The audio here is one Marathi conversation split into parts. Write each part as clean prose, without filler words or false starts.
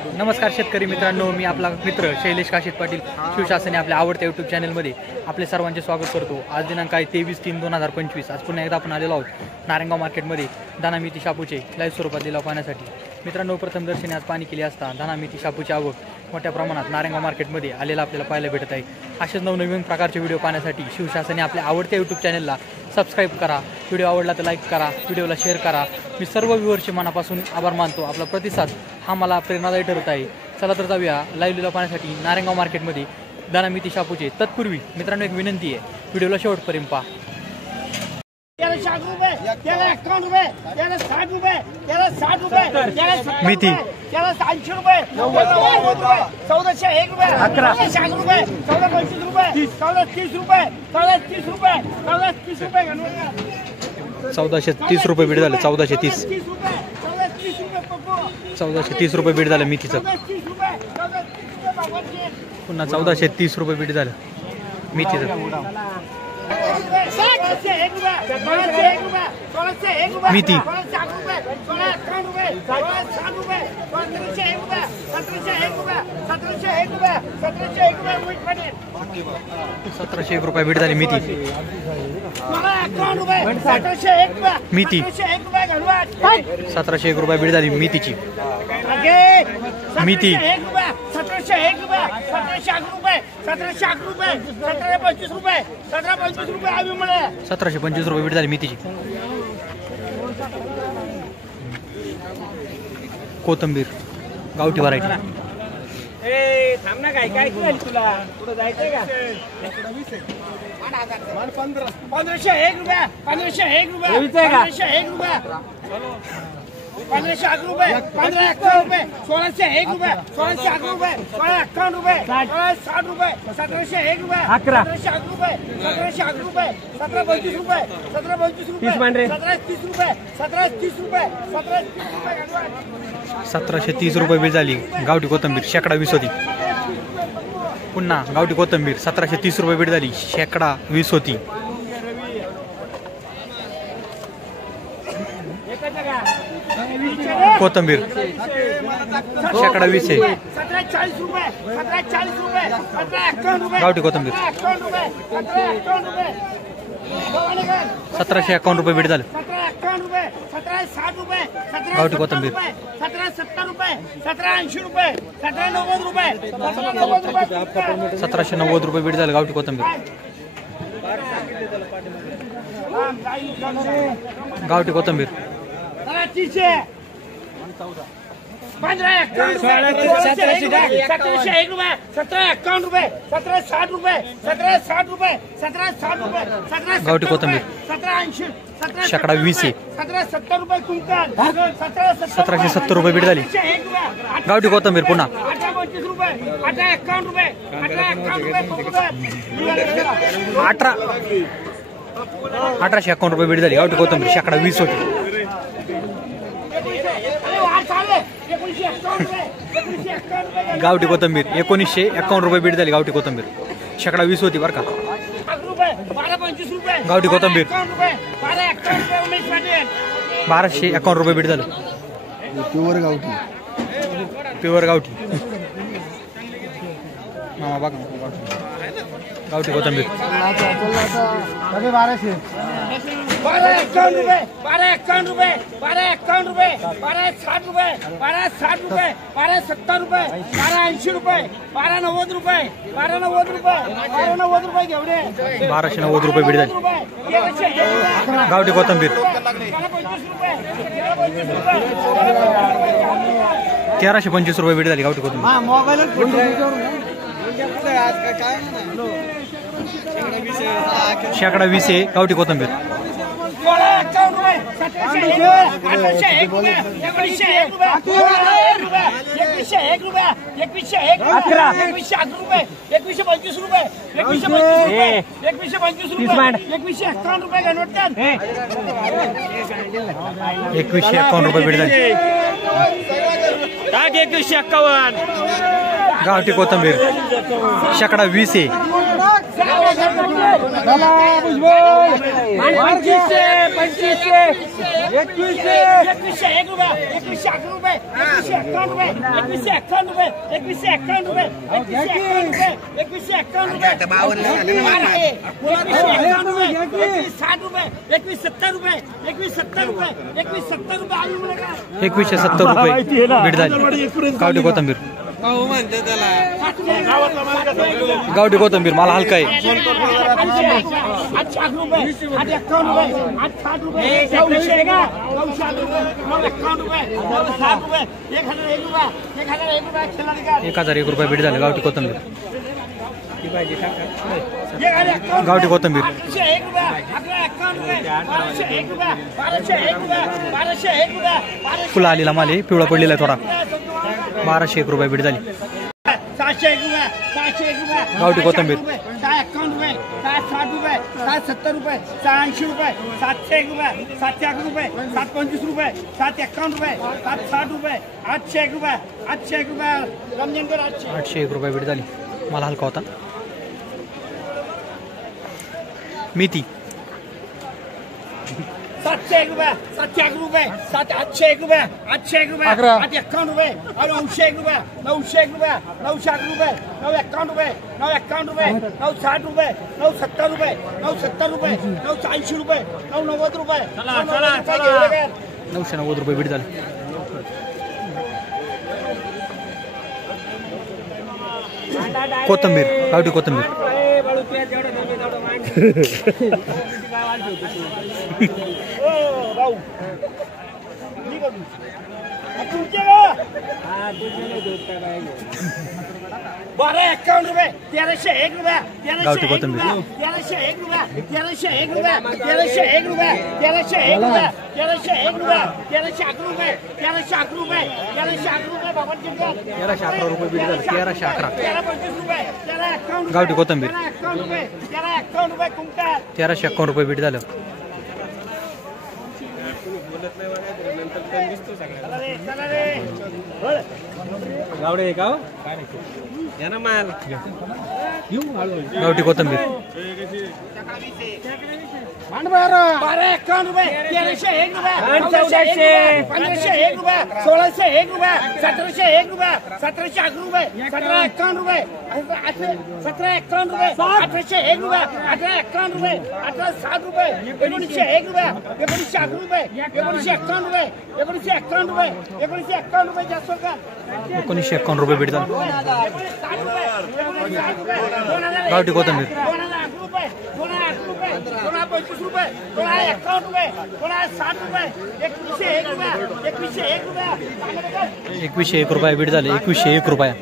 नमस्कार शेतकरी मित्रांनो, मी आपला मित्र शैलेश काशीत पाटील शिवशासने आपल्या आवडत्या यूट्यूब चॅनलमध्ये आपले सर्वांचे स्वागत करतो। आज दिनांक आहे 23/3/2025। आज पुन्हा एकदा आपण आलेलो आहोत नारायणगाव मार्केटमध्ये दानामिती शापूचे लाईव्ह स्वरूपात लिलाव पाहण्यासाठी। मित्रांनो, प्रथम दर्शनी आज पाणी केली असता दानामिती शापूची आवक मोठ्या प्रमाणात नारायणगाव मार्केटमध्ये आलेला आपल्याला पाहायला भेटत आहे। असेच नवनवीन प्रकारचे व्हिडिओ पाहण्यासाठी शिवशासने आपल्या आवडत्या यूट्यूब चॅनलला सबस्क्राईब करा, व्हिडिओ आवडला तर लाईक करा, व्हिडिओला शेअर करा। मी सर्व व्ह्यूअरचे मनापासून आभार मानतो। आपला प्रतिसाद हा मला प्रेरणादायी ठरत आहे। चला तर जाऊया लाईव्ह लिलाव पाहण्यासाठी नारायणगाव मार्केटमध्ये दानामिती शापूचे। तत्पूर्वी मित्रांनो एक विनंती आहे, व्हिडिओला शेवटपर्यंत पहा। मेथी 180 रुपये, 1401 रुपये, 11 रुपये, 1425 रुपये, 1430 रुपये, 1430 रुपये, 1430 रुपये, 1430 रुपये बीड झाले। 1430 1430 रुपये बीड झालं मेथीचं। पुन्हा 1430 रुपये बीड झालं मेथीचं। मेथी 1701 रुपये बीड झाली मेथी। मेथी 1701 रुपये बीड झाली मेथीची। मेथी 1701 रुपये, 1711 रुपये, 1711 रुपये, 1725 रुपये, 1725 रुपये आम्ही मिळाले। 1725 रुपये बीड झाली मेथीची। कोथिंबीर गावठी व्हरायटी। ए थांब ना, काय काय केलं तुला? पुढे जायचंय का? 1501 रुपये, 1501 रुपये, 1501 रुपये, 1511 रुपये, 1511 रुपये, 1601 रुपये, 1611 रुपये, 1651 रुपये, 1660 रुपये, 1701 रुपये, 1711 रुपये, 1711 रुपये, 1725 रुपये, 1725 रुपये, 1730 रुपये, 1730 रुपये, 1730 रुपये बीड झाली गावठी कोथिंबीर। शेकडा 20 होती। पुन्हा गावठी कोथिंबीर 1730 रुपये बीड झाली, शेकडा 20 होती। कोथिंबीर शेकडा 20 आहे। 1740 रुपये, 1740 रुपये, 1751 रुपये, गावठी कोथिंबीर 1751 रुपये बीड झालं। 1751 रुपये, 1760 रुपये, गावठी कोथिंबीर 1770 रुपये, 1780 रुपये, 1790 रुपये, 1790 रुपये बीड झालं गावठी कोथिंबीर। गावठी कोथिंबीर 1551 रुपये, 1701 रुपये, 1751 रुपये, 1760 रुपये, 1760 रुपये, 1760 रुपये, गावठी कोथिंबीर 1780, शेकडा 20 आहे। 1770 रुपये क्विंटल, 1770 रुपये बीड झाली गावठी कोथिंबीर। पुन्हा 1825 रुपये, 1851 रुपये, 1851 रुपये, 1851 रुपये बीड झाली गावठी कोथिंबीर। शेकडा 20 होती। गावठी कोथिंबीर 1951 रुपये बीड झाली गावठी कोथिंबीर। शेकडा 20 होती बरं का। गावठी कोथिंबीर 1251 रुपये बीड झालं। प्युअर गावठी मामा बघा गावठी कोथिंबीर 1251 रुपये, 1251 रुपये, 1251 रुपये, 1260 रुपये, 1260 रुपये, 1270 रुपये, 1280 रुपये, 1290 रुपये, 1290 रुपये, 1290 रुपये घेवडे, 1290 रुपये बीड झाली गावठी कोथिंबीर। 1325 रुपये बीड झाली गावठी कोथिंबीर। शेकडा 20 आहे गावठी कोथिंबीर। 1701 रुपये, 1801 रुपये, 1901 रुपये, 2101 रुपये, 2101 रुपये, 2111 रुपये, 2125 रुपये, 2125 रुपये, 2125 रुपये, 2151 रुपये गणवटन 2151 रुपये बीड झाली 2151 गावठी कोथिंबीर। शेकडा 20 आहे बीट झाली गावठी कोथंबीर गावठी कोथंबीर मला हलका आहे 1001 रुपये बीट झाले गावठी कोथंबीर गावठी कोथंबीर फुलं आलेला माल आहे पिवळा पडलेला आहे थोडा 1201 रुपये बीट झाली 701 रुपये 701 रुपये गावठी कोथंबीर 751 रुपये 760 रुपये 770 रुपये 780 रुपये 701 रुपये 711 रुपये 725 रुपये 751 रुपये 760 रुपये 801 रुपये 801 रुपये रमजनकर 801 रुपये बीट झाली मला हलका होता मेथी 701 रुपये 701 रुपये 781 रुपये 801 रुपये 851 रुपये 901 रुपये 901 रुपये 960 रुपये 951 रुपये 951 रुपये 960 रुपये 970 रुपये 970 रुपये 980 रुपये 990 रुपये 990 रुपये बीट झाले कोथंबीर गावठी कोथंबीर बारा 51 रुपये 1301 रुपये गावठी कोथंबीर 1301 रुपये 1301 रुपये 1301 रुपये 1301 रुपये 1301 रुपये 1311 रुपये 1311 रुपये 1311 रुपये बाबा 1311 रुपये बीट झाले 1311 1325 रुपये 1351 गावठी कोथंबीर 1351 रुपये 1351 रुपये कुंटा 1351 रुपये बीट झालं गावडे का माल गावठी कोथंबीर 1251 रुपये 1301 रुपये 1501 रुपये 1601 रुपये 1701 रुपये 1711 रुपये 1751 रुपये 1751 रुपये 1801 रुपये 1851 रुपये 1860 रुपये 1901 रुपये 1911 रुपये 1951 रुपये 1951 रुपये 1951 रुपये जास्त का 1951 रुपये बीट झालं गावठी कोथंबीर 2008 रुपये 25 रुपये 21 रुपये 60 रुपये 2101 रुपये 2101 रुपये 2101 रुपये बीट झाले 2101 रुपये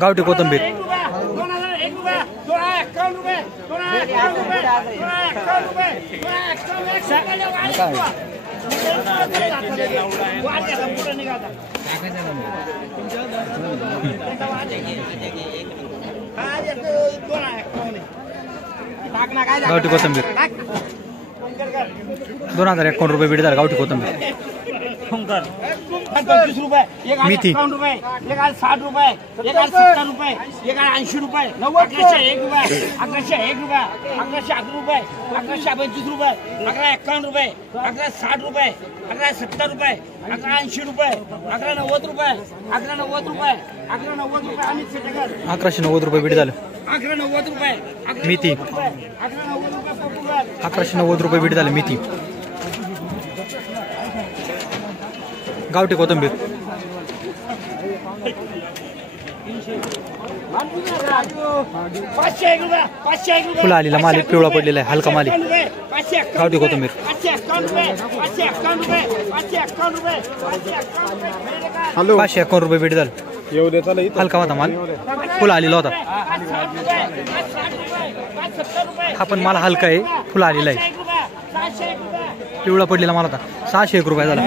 गावठी कोथंबीर 2001 रुपये 21 रुपये 21 रुपये 21 रुपये गावठी कोथंबीर 2051 रुपये बीट झाले गावठी कोथंबीर 25 रुपये मेथी 51 रुपये 60 रुपये 70 रुपये 80 रुपये 1101 रुपये 1101 रुपये 1111 रुपये 1125 रुपये 1151 रुपये 1160 रुपये 1170 रुपये 1180 रुपये 1190 रुपये 1190 रुपये 1190 रुपये आणि 1190 रुपये बीट झालं 1190 रुपये मेथी 1190 रुपये बीट झाले मेथी गावठी कोथंबीर 501 रुपये फुलं आलेला माल पिवळा पडलेला आहे हलका माल गावठी कोथंबीर 551 रुपये बीट झालं हलका होता माल फुलं आलेला होता हा पण माल हलका आहे फुलं आलेला आहे पिवळा पडलेला माल होता 601 रुपये झाला